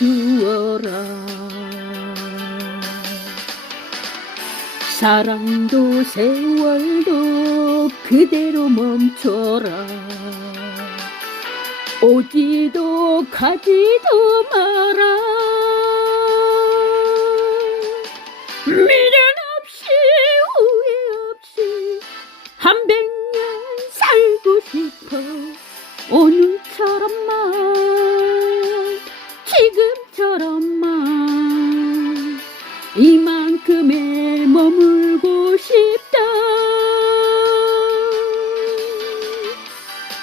주어라. 사랑도 세월도 그대로 멈춰라. 오지도 가지도 마라. 지금처럼만 이만큼에 머물고 싶다.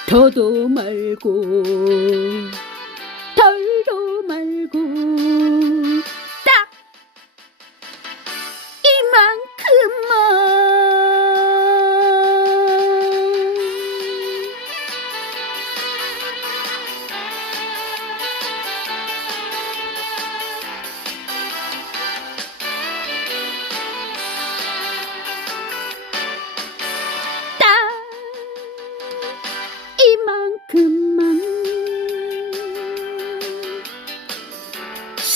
더도 말고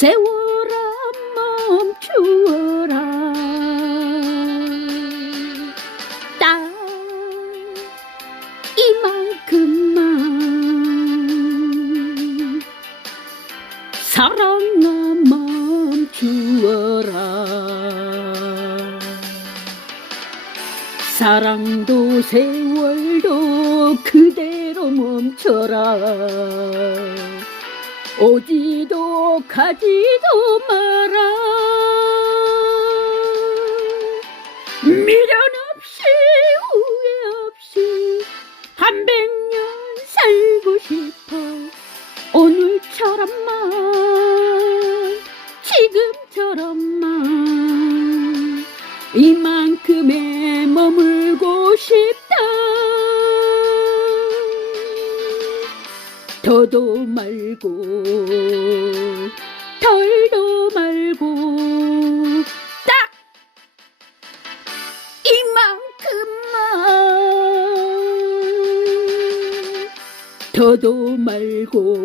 세월아 멈추어라. 딱 이만큼만 사랑아 멈추어라. 사랑도 세월도 그대로 멈춰라 오지도 가지도 마라. 미련 없이 후회 없이 한 백년 살고 싶어. 오늘처럼만 지금처럼만 이만큼에 머물고 싶다 더도 말고 덜도 말고 딱 이만큼만 덜도 말고